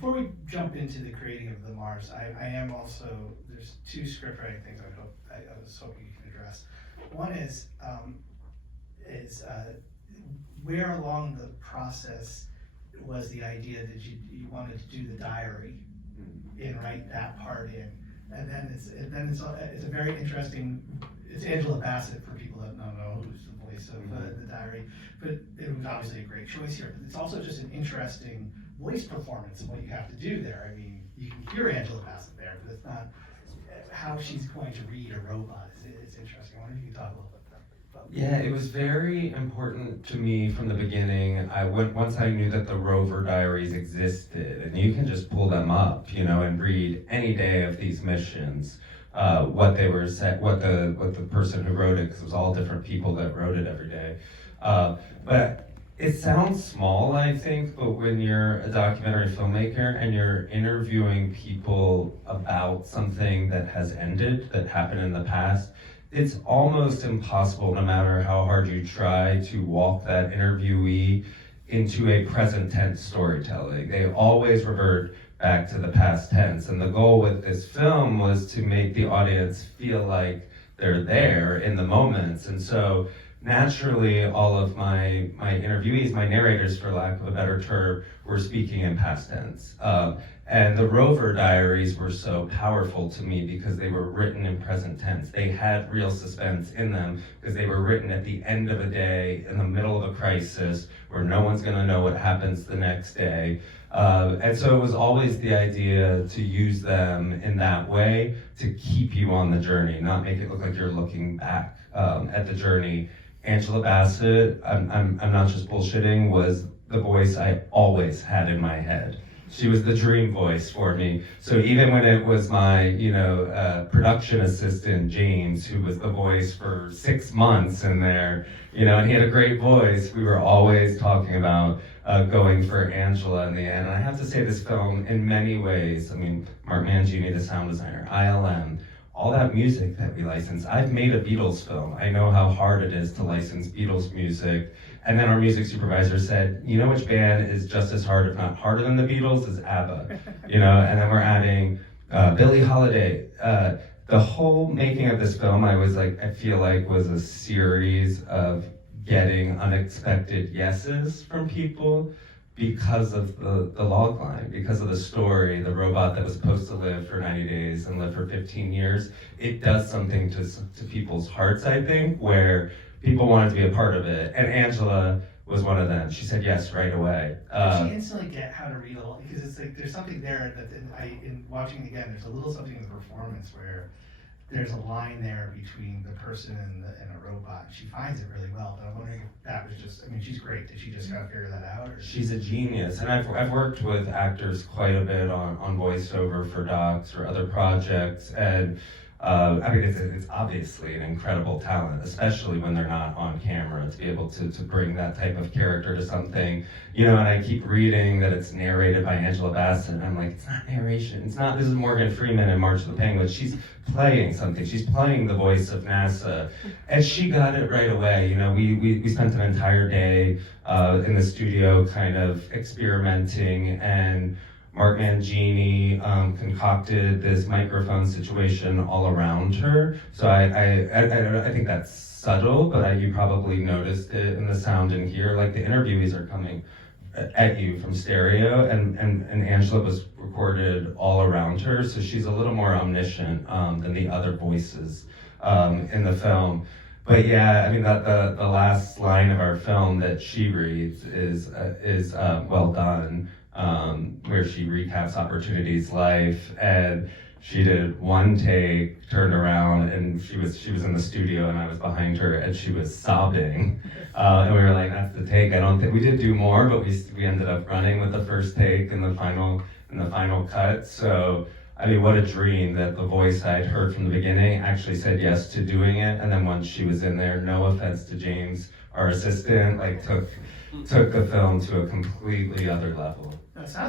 Before we jump into the creating of the Mars, I am also, there's two script writing things I was hoping you can address. One is where along the process was the idea that you wanted to do the diary and write that part in, and then it's a very interesting. It's Angela Bassett for people that don't know who's the voice of the diary, but it was obviously a great choice here. But it's also just an interesting voice performance of what you have to do there. I mean, you can hear Angela Bassett there, but it's not how she's going to read a robot. It's interesting. I wonder if you could talk a little bit about that. Yeah, it was very important to me from the beginning. Once I knew that the rover diaries existed, and you can just pull them up, and read any day of these missions, what they were set, what the person who wrote it, because it was all different people that wrote it every day. But it sounds small, I think, but when you're a documentary filmmaker and you're interviewing people about something that has ended, that happened in the past, it's almost impossible, no matter how hard you try, to walk that interviewee into a present tense storytelling. They always revert back to the past tense. And the goal with this film was to make the audience feel like they're there in the moments. And so naturally, all of my interviewees, my narrators, for lack of a better term, were speaking in past tense. And the rover diaries were so powerful to me because they were written in present tense. They had real suspense in them because they were written at the end of a day, in the middle of a crisis, where no one's gonna know what happens the next day. And so it was always the idea to use them in that way to keep you on the journey, not make it look like you're looking back at the journey. Angela Bassett, I'm not just bullshitting, was the voice I always had in my head. She was the dream voice for me. So even when it was my, production assistant, James, who was the voice for 6 months in there, and he had a great voice, we were always talking about going for Angela in the end. And I have to say, this film, in many ways, Mark Mangini, the sound designer, ILM, all that music that we license. I've made a Beatles film. I know how hard it is to license Beatles music. And then our music supervisor said, you know which band is just as hard, if not harder than the Beatles, is ABBA. And then we're adding Billie Holiday. The whole making of this film, I feel like was a series of getting unexpected yeses from people because of the log line, because of the story, the robot that was supposed to live for 90 days and live for 15 years. It does something to people's hearts, I think, where people wanted to be a part of it. And Angela was one of them. She said yes right away. Did she instantly get how to read a lot? Because it's like, there's something there that in watching it again, there's a little something in the performance where there's a line there between the person and a robot. She finds it really well, but I'm wondering if that was just, she's great. Did she just kind of figure that out? Or? She's a genius. And I've worked with actors quite a bit on voiceover for docs or other projects. And it's obviously an incredible talent, especially when they're not on camera, to be able to bring that type of character to something. And I keep reading that it's narrated by Angela Bassett, and I'm like, it's not narration. It's not. This is Morgan Freeman in March of the Penguins. She's playing something. She's playing the voice of NASA, and she got it right away. We spent an entire day in the studio kind of experimenting, and Mark Mangini concocted this microphone situation all around her. So I think that's subtle, but you probably noticed it in the sound in here. Like, the interviewees are coming at you from stereo, and Angela was recorded all around her, so she's a little more omniscient than the other voices in the film. But yeah, the last line of our film that she reads is well done. Where she recaps Opportunity's life, and she did one take, turned around, and she was in the studio, and I was behind her, and she was sobbing, and we were like, "That's the take." I don't think we did do more, but we ended up running with the first take in the final cut. So what a dream that the voice I'd heard from the beginning actually said yes to doing it, and then once she was in there, no offense to James, our assistant, took the film to a completely other level. That sounds